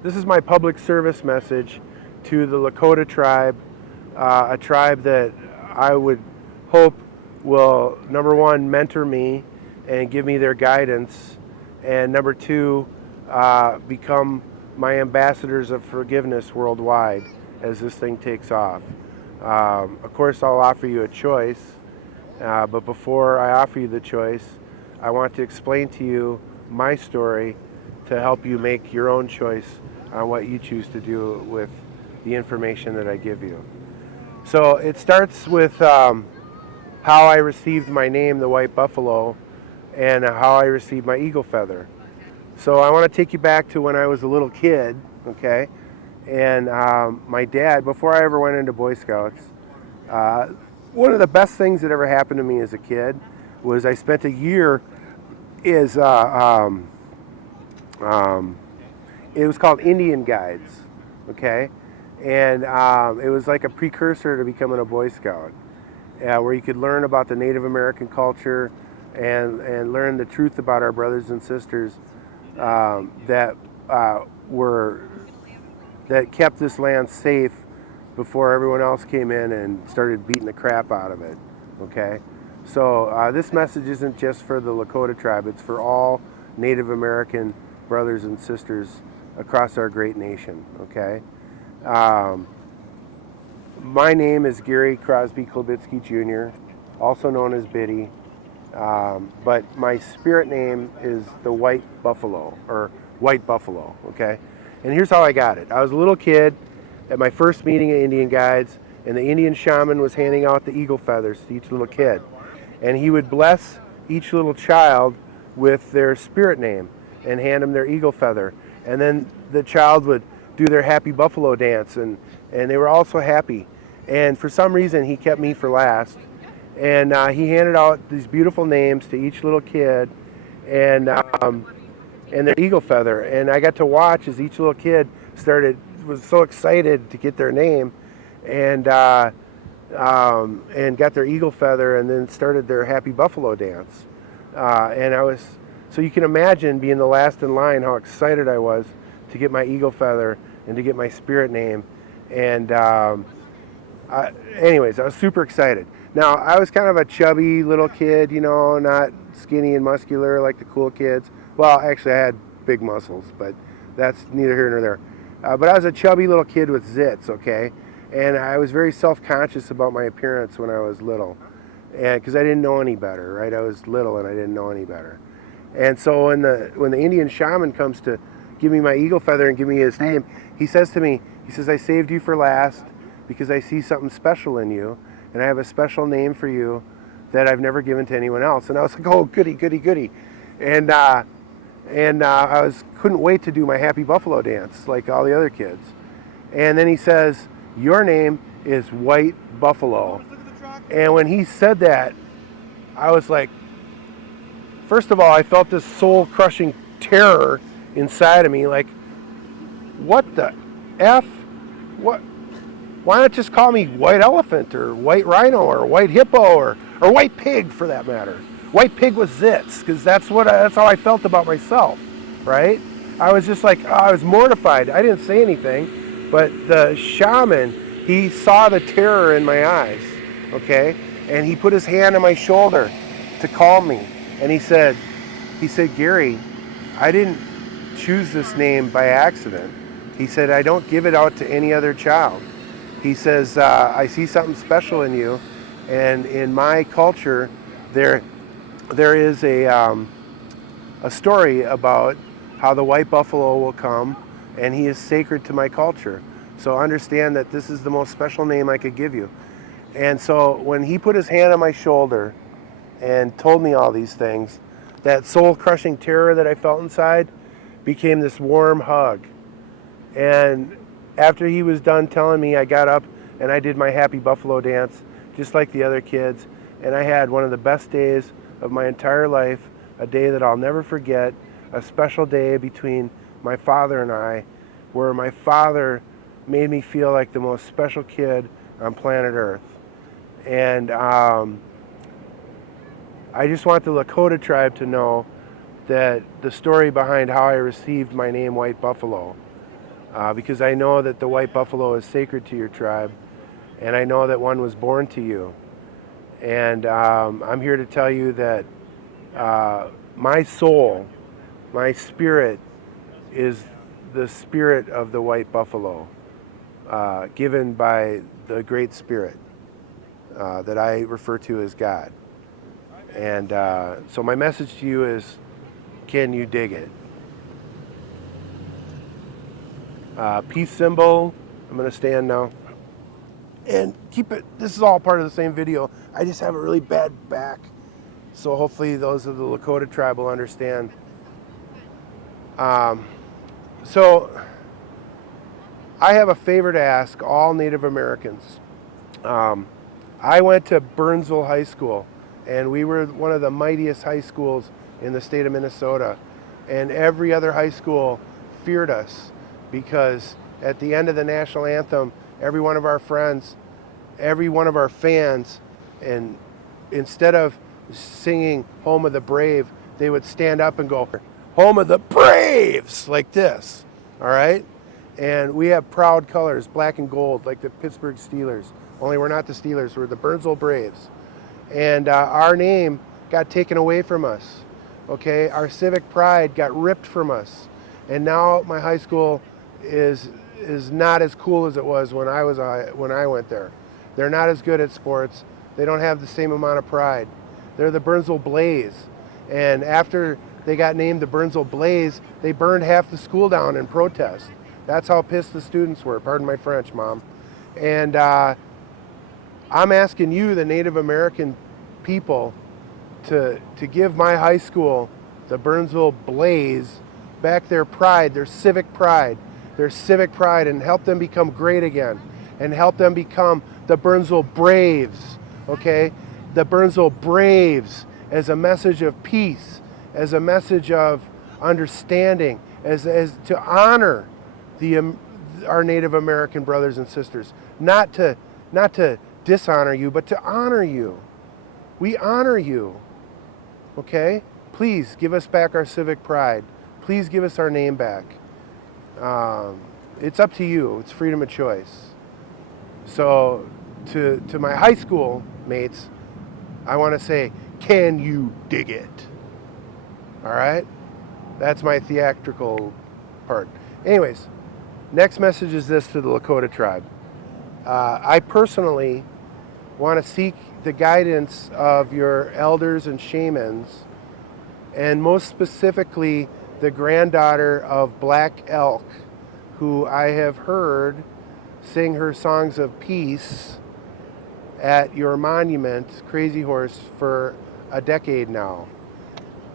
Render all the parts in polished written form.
This is my public service message to the Lakota tribe, a tribe that I would hope will, number one, mentor me and give me their guidance, and number two, become my ambassadors of forgiveness worldwide as this thing takes off. Of course, I'll offer you a choice, but before I offer you the choice, I want to explain to you my story to help you make your own choice on what you choose to do with the information that I give you. So it starts with how I received my name, the White Buffalo, and how I received my eagle feather. So I want to take you back to when I was a little kid, okay? And my dad, before I ever went into Boy Scouts, uh, one of the best things that ever happened to me as a kid was I spent a year as it was called Indian Guides, okay? And it was like a precursor to becoming a Boy Scout, where you could learn about the Native American culture and learn the truth about our brothers and sisters that were that kept this land safe before everyone else came in and started beating the crap out of it. Okay, so this message isn't just for the Lakota tribe; it's for all Native American brothers and sisters across our great nation. Okay, um, my name is Gary Crosby Klobitsky Jr., also known as Biddy. But my spirit name is the White Buffalo, or White Buffalo, okay? And here's how I got it. I was a little kid at my first meeting of Indian Guides, and the Indian shaman was handing out the eagle feathers to each little kid. And he would bless each little child with their spirit name and hand them their eagle feather. And then the child would do their happy buffalo dance, and they were all so happy. And for some reason, he kept me for last, and he handed out these beautiful names to each little kid, and their eagle feather. And I got to watch as each little kid was so excited to get their name, and got their eagle feather, and then started their happy buffalo dance. And I was so you can imagine being the last in line how excited I was to get my eagle feather and to get my spirit name, and anyways, I was super excited. Now, I was kind of a chubby little kid, not skinny and muscular like the cool kids. Well, actually, I had big muscles, but that's neither here nor there. But I was a chubby little kid with zits, okay? And I was very self-conscious about my appearance when I was little, and because I didn't know any better, right? I was little and I didn't know any better. And so when the Indian shaman comes to give me my eagle feather and give me his name, he says to me, he says, "I saved you for last because I see something special in you, and I have a special name for you that I've never given to anyone else." And I was like, "Oh, goody, goody, goody," and couldn't wait to do my happy buffalo dance like all the other kids. And then he says, "Your name is White Buffalo." And when he said that, I was like, first of all, I felt this soul-crushing terror inside of me, like, what the F? What? Why not just call me White Elephant or White Rhino or White Hippo or White Pig for that matter? White Pig with zits, because that's how I felt about myself, right? I was just like, I was mortified. I didn't say anything, but the shaman, he saw the terror in my eyes, okay? And he put his hand on my shoulder to calm me. And he said, "Gary, I didn't choose this name by accident." He said, "I don't give it out to any other child." He says, "I see something special in you, and in my culture, there is a story about how the white buffalo will come, and he is sacred to my culture. So understand that this is the most special name I could give you." And so when he put his hand on my shoulder and told me all these things, that soul-crushing terror that I felt inside became this warm hug. And after he was done telling me, I got up and I did my happy buffalo dance just like the other kids, and I had one of the best days of my entire life, a day that I'll never forget, a special day between my father and I, where my father made me feel like the most special kid on planet Earth. And I just want the Lakota tribe to know that the story behind how I received my name, White Buffalo, because I know that the white buffalo is sacred to your tribe, and I know that one was born to you. And I'm here to tell you that my soul, my spirit, is the spirit of the white buffalo, given by the Great Spirit that I refer to as God. And so my message to you is, can you dig it? Peace symbol. I'm going to stand now. And keep it, this is all part of the same video. I just have a really bad back. So hopefully those of the Lakota tribe will understand. So I have a favor to ask all Native Americans. I went to Burnsville High School, and we were one of the mightiest high schools in the state of Minnesota. And every other high school feared us because at the end of the national anthem, every one of our friends, every one of our fans, and instead of singing Home of the Brave, they would stand up and go, Home of the Braves, like this, all right? And we have proud colors, black and gold, like the Pittsburgh Steelers. Only we're not the Steelers, we're the Burnsville Braves. And our name got taken away from us, okay? Our civic pride got ripped from us. And now my high school is not as cool as it was when I went there. They're not as good at sports. They don't have the same amount of pride. They're the Burnsville Blaze. And after they got named the Burnsville Blaze, they burned half the school down in protest. That's how pissed the students were. Pardon my French, Mom. And I'm asking you, the Native American people, to give my high school, the Burnsville Blaze, back their pride, their civic pride, and help them become great again, and help them become the Burnsville Braves, okay? The Burnsville Braves as a message of peace, as a message of understanding, as to honor our Native American brothers and sisters, not to dishonor you, but to honor you. We honor you, okay? Please give us back our civic pride. Please give us our name back. It's up to you. It's freedom of choice. So to my high school mates, I want to say, can you dig it? All right? That's my theatrical part. Anyways, next message is this to the Lakota tribe. I personally want to seek the guidance of your elders and shamans, and most specifically the granddaughter of Black Elk, who I have heard sing her songs of peace at your monument, Crazy Horse, for a decade now.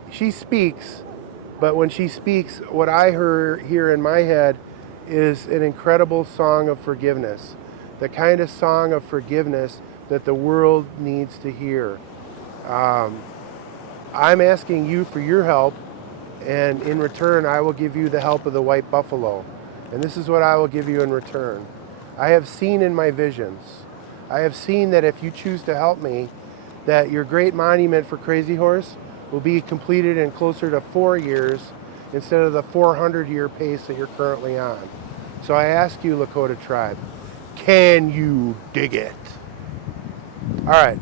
She speaks, but when she speaks, what I hear in my head is an incredible song of forgiveness, the kind of song of forgiveness that the world needs to hear. I'm asking you for your help, and in return, I will give you the help of the white buffalo. And this is what I will give you in return. I have seen in my visions, I have seen that if you choose to help me, that your great monument for Crazy Horse will be completed in closer to 4 years instead of the 400-year pace that you're currently on. So I ask you, Lakota tribe, can you dig it? All right.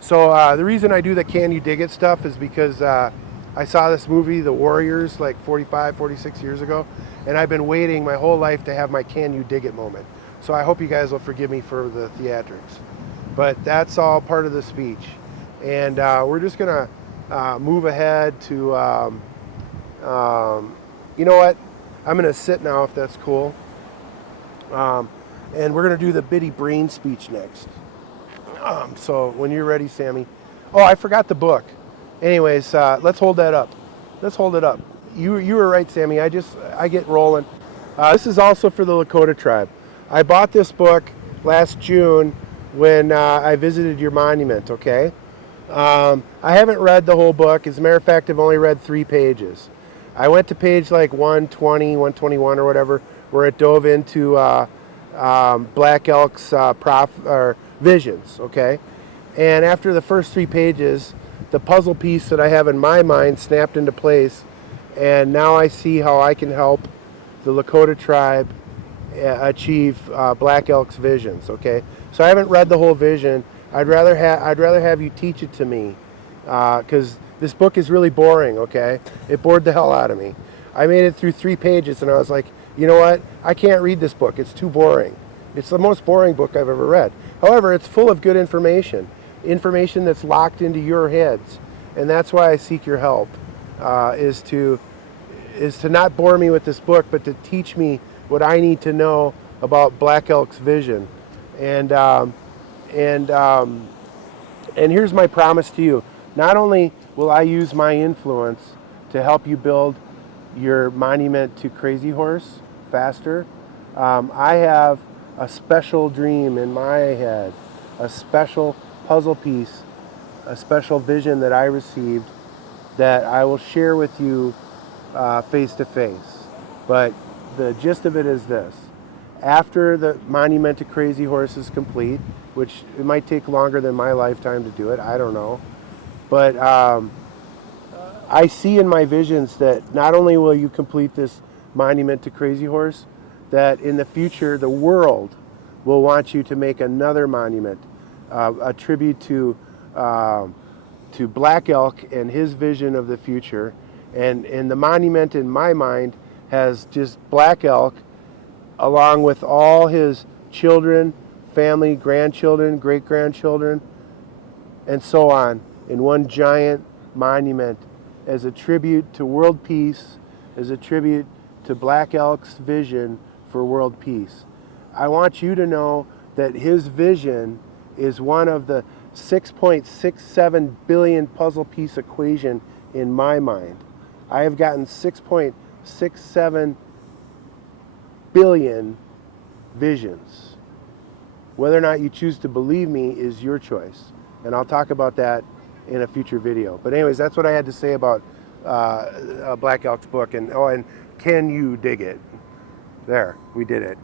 So the reason I do the can you dig it stuff is because I saw this movie, The Warriors, like 45, 46 years ago, and I've been waiting my whole life to have my can you dig it moment. So I hope you guys will forgive me for the theatrics. But that's all part of the speech. And we're just going to move ahead to, you know what? I'm going to sit now if that's cool. And we're going to do the Biddy Brain speech next. So when you're ready, Sammy. Oh, I forgot the book. Anyways, let's hold that up. Let's hold it up. You were right, Sammy. I get rolling. This is also for the Lakota tribe. I bought this book last June when I visited your monument, okay? I haven't read the whole book. As a matter of fact, I've only read 3 pages. I went to page like 120, 121 or whatever, where it dove into Black Elk's visions, okay? And after the first 3 pages, the puzzle piece that I have in my mind snapped into place, and now I see how I can help the Lakota tribe achieve black elk's visions. Okay, so I haven't read the whole vision. I'd rather have you teach it to me, because this book is really boring. Okay, it bored the hell out of me. I made it through 3 pages and I was like, you know what? I can't read this book. It's too boring. It's the most boring book I've ever read. However, it's full of good information that's locked into your heads, and that's why I seek your help. Is to not bore me with this book, but to teach me what I need to know about black elk's vision. And and here's my promise to you: not only will I use my influence to help you build your monument to Crazy Horse faster, I have a special dream in my head, a special puzzle piece, a special vision that I received that I will share with you face to face. But the gist of it is this: after the monument to Crazy Horse is complete, which it might take longer than my lifetime to do it, I don't know, but I see in my visions that not only will you complete this monument to Crazy Horse, that in the future the world will want you to make another monument, a tribute to Black Elk and his vision of the future. And the monument in my mind has just Black Elk along with all his children, family, grandchildren, great-grandchildren, and so on, in one giant monument as a tribute to world peace, as a tribute to Black Elk's vision for world peace. I want you to know that his vision is one of the 6.67 billion puzzle piece equation in my mind. I have gotten 6.67 billion visions. Whether or not you choose to believe me is your choice, and I'll talk about that in a future video. But anyways, that's what I had to say about Black Elk's book, and can you dig it? There, we did it.